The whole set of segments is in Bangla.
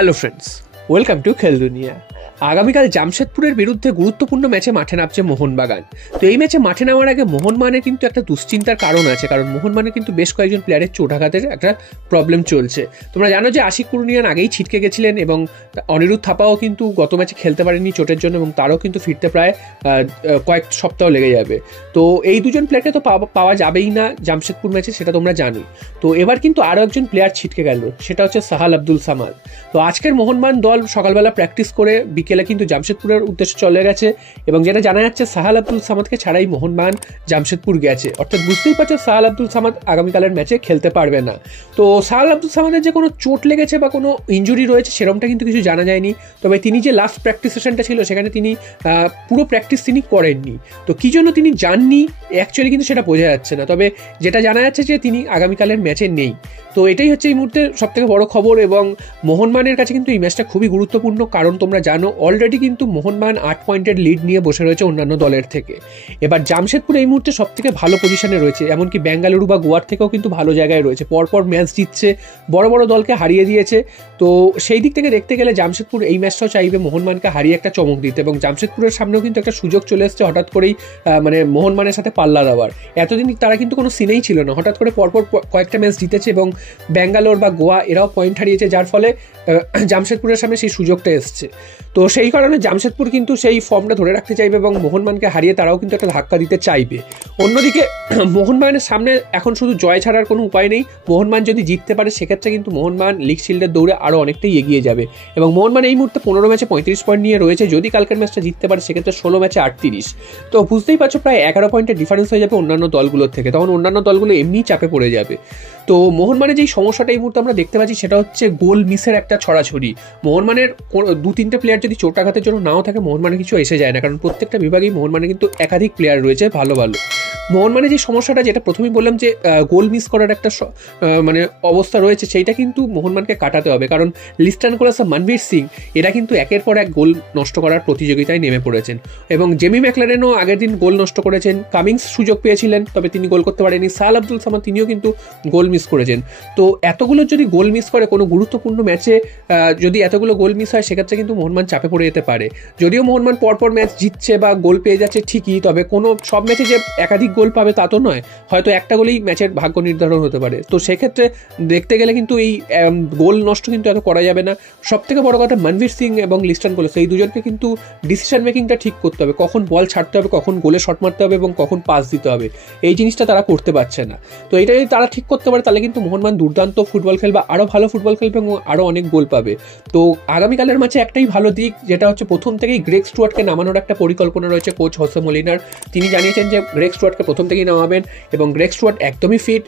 হ্যালো ফ্রেন্ডস, ওয়েলকাম টু খেল দুনিয়া। আগামীকাল জামশেদপুরের বিরুদ্ধে গুরুত্বপূর্ণ ম্যাচে মাঠে নামছে মোহনবাগান। তো এই ম্যাচে মাঠে নামার আগে মোহনবাগানের কিন্তু একটা দুশ্চিন্তার কারণ আছে, কারণ মোহনবাগানের কিন্তু বেশ কয়েকজন প্লেয়ারের চোটাঘাতের একটা প্রবলেম চলছে। তোমরা জানো যে আশিক কুরুনিয়ান আগেই ছিটকে গেছিলেন এবং অনিরুদ্ধ থাপাও কিন্তু গত ম্যাচে খেলতে পারেনি চোটের জন্য, এবং তারও কিন্তু ফিরতে প্রায় কয়েক সপ্তাহ লেগে যাবে। তো এই দুজন প্লেয়ারকে তো পাওয়া যাবেই না জামশেদপুর ম্যাচে, সেটা তোমরা জানোই। তো এবার কিন্তু আরও একজন প্লেয়ার ছিটকে গেল, সেটা হচ্ছে সাহাল আব্দুল সামাদ। তো আজকের মোহনবাগান দল সকালবেলা প্র্যাকটিস করে বিকেলে কিন্তু জামশেদপুরের উদ্দেশ্যে চলে গেছে, এবং যেটা জানা যাচ্ছে সাহাল আব্দুল সামাদকে ছাড়াই মোহনবাগান জামশেদপুর গেছে। অর্থাৎ বুঝতেই পারছো সাহাল আব্দুল সামাদ আগামীকালের ম্যাচে খেলতে পারবে না। তো সাহাল আব্দুল সামাদের যে কোনো চোট লেগেছে বা কোনো ইঞ্জুরি রয়েছে সেরকমটা কিন্তু কিছু জানা যায়নি। তবে তিনি যে লাস্ট প্র্যাকটিস সেশনটা ছিল সেখানে তিনি পুরো প্র্যাকটিস তিনি করেননি। তো কী জন্য তিনি যাননি অ্যাকচুয়ালি কিন্তু সেটা বোঝা যাচ্ছে না। তবে যেটা জানা যাচ্ছে যে তিনি আগামীকালের ম্যাচে নেই। তো এটাই হচ্ছে এই মুহূর্তে সবথেকে বড় খবর, এবং মোহনবাগানের কাছে কিন্তু এই ম্যাচটা খুবই গুরুত্বপূর্ণ, কারণ তোমরা জানো অলরেডি কিন্তু মোহনবাগান 8 পয়েন্টের লিড নিয়ে বসে রয়েছে অন্যান্য দলের থেকে। এবার জামশেদপুর এই মুহূর্তে সবথেকে ভালো পজিশনে রয়েছে, এমনকি বেঙ্গালুরু বা গোয়ার থেকেও কিন্তু ভালো জায়গায় রয়েছে, পরপর ম্যাচ জিতছে, বড় বড় দলকে হারিয়ে দিয়েছে। তো সেই দিক থেকে দেখতে গেলে জামশেদপুর এই ম্যাচটাও চাইবে মোহনবাগানকে হারিয়ে একটা চমক দিতে, এবং জামশেদপুরের সামনেও কিন্তু একটা সুযোগ চলে এসেছে হঠাৎ করেই মানে মোহনবাগানের সাথে পাল্লা দেওয়ার। এতদিন তারা কিন্তু কোনো সিনেই ছিল না, হঠাৎ করে পরপর কয়েকটা ম্যাচ জিতেছে এবং ব্যাঙ্গালোর বা গোয়া এরাও পয়েন্ট হারিয়েছে, যার ফলে জামশেদপুরের সামনে সেই সুযোগটা এসছে। তো সেই কারণে জামশেদপুর কিন্তু সেই ফর্মটা ধরে রাখতে চাইবে এবং মোহনবাগানকে হারিয়ে তারাও কিন্তু একটা ধাক্কা দিতে চাইবে। অন্যদিকে মোহনবাগানের সামনে এখন শুধু জয় ছাড়ার কোনো উপায় নেই। মোহনবাগান যদি জিততে পারে সেক্ষেত্রে কিন্তু মোহনবাগান লিগ শিল্ডের দৌড়ে আরও অনেকটাই এগিয়ে যাবে, এবং মোহনবাগান এই মুহূর্তে 15 ম্যাচে 35 পয়েন্ট নিয়ে রয়েছে। যদি কালকের ম্যাচটা জিততে পারে সেক্ষেত্রে 16 ম্যাচে 38। তো বুঝতেই পারছো প্রায় 11 পয়েন্টের ডিফারেন্স হয়ে যাবে অন্যান্য দলগুলোর থেকে, তখন অন্যান্য দলগুলো এমনিই চাপে পড়ে যাবে। তো মোহনবাগানের যেই সমস্যাটা এই মুহূর্তে আমরা দেখতে পাচ্ছি সেটা হচ্ছে গোল মিসের একটা ছড়াছড়ি। মোহনবাগানের 2-3টে প্লেয়ার যদি চোটাঘাতের জন্য নাও থাকে মোহনবাগানের কিছু এসে যায় না, কারণ প্রত্যেকটা বিভাগেই মোহনবাগানের কিন্তু একাধিক প্লেয়ার রয়েছে ভালো ভালো। মোহনবাগানের যে সমস্যাটা, যেটা প্রথমেই বললাম যে গোল মিস করার একটা মানে অবস্থা রয়েছে, সেইটা কিন্তু মোহনবাগানকে কাটাতে হবে, কারণ লিস্টান কোলাস, মনবীর সিং এরা কিন্তু একের পর এক গোল নষ্ট করার প্রতিযোগিতায় নেমে পড়েছেন, এবং জেমি ম্যাকলারেনও আগের দিন গোল নষ্ট করেছেন। কামিংস সুযোগ পেয়েছিলেন, তবে তিনি গোল করতে পারেনি। সাহাল আব্দুল সামাদ তিনিও কিন্তু গোল মিস করেছেন। তো এতগুলো যদি গোল মিস করে কোনো গুরুত্বপূর্ণ ম্যাচে, যদি এতগুলো গোল মিস হয় সেক্ষেত্রে কিন্তু মোহনবাগান চাপে পড়ে যেতে পারে। যদিও মোহনবাগান পরপর ম্যাচ জিতছে বা গোল পেয়ে যাচ্ছে ঠিকই, তবে কোনো সব ম্যাচে যে একাধিক গোল পাবে তা তো নয়, হয়তো একটা গোলেই ম্যাচের ভাগ্য নির্ধারণ হতে পারে। তো সেক্ষেত্রে দেখতে গেলে কিন্তু এই গোল নষ্ট কিন্তু এত করা যাবে না। সব থেকে বড় কথা, মনবীর সিং এবং লিস্টন কোলাস এই দুজনকে কিন্তু ডিসিশন মেকিংটা ঠিক করতে হবে, কখন বল ছাড়তে হবে, কখন গোলে শট মারতে হবে এবং কখন পাস দিতে হবে, এই জিনিসটা তারা করতে পারছে না। তো এটা যদি তারা ঠিক করতে পারে তাহলে কিন্তু মোহনবাগান দুর্দান্ত ফুটবল খেলবে, আরও ভালো ফুটবল খেলবে এবং আরও অনেক গোল পাবে। তো আগামীকালের ম্যাচে একটাই ভালো দিক, যেটা হচ্ছে প্রথম থেকেই গ্রেগ স্টুয়ার্টকে নামানোর একটা পরিকল্পনা রয়েছে কোচ হোসে মলিনার। তিনি জানিয়েছেন যে গ্রেগ স্টুয়ার্টকে প্রথম থেকেই নামাবেন, এবং গ্রেগ স্টুয়ার্ট একদমই ফিট।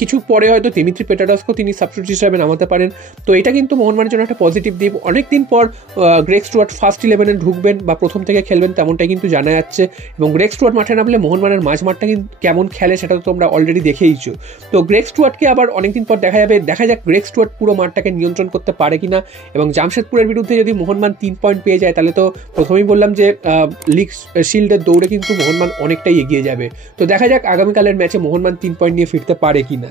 কিছু পরে হয়তো দিমিত্রি পেটারাসকেও তিনি সাবস্টিটিউট হিসেবে নামাতে পারেন। তো এটা কিন্তু মোহনবাগানের জন্য একটা পজিটিভ দিক। অনেকদিন পর গ্রেগ স্টুয়ার্ট ফার্স্ট 11-এ ঢুকবেন বা প্রথম থেকে খেলবেন তেমনটাই কিন্তু জানা যাচ্ছে, এবং গ্রেগ স্টুয়ার্ট মাঠে নামলে মোহনবাগানের মাঝমাঠটা কিন্তু কেমন খেলে সেটা তো তোমরা অলরেডি দেখেইছো। তো গ্রেগ স্টুয়ার্টকে আবার অনেকদিন পর দেখা যাক গ্রেগ স্টুয়ার্ট পুরো মাঠটাকে নিয়ন্ত্রণ করতে পারে কিনা। এবং জামশেদপুরের বিরুদ্ধে যদি মোহনবাগান 3 পয়েন্ট পেয়ে যায় তাহলে তো প্রথমেই বললাম যে লিগ শিল্ডের দৌড়ে কিন্তু মোহনবাগান অনেকটাই এগিয়ে যাবে। তো দেখা যাক আগামীকালের ম্যাচে মোহনবাগান 3 পয়েন্ট নিয়ে ফিরতে পারে কিনা।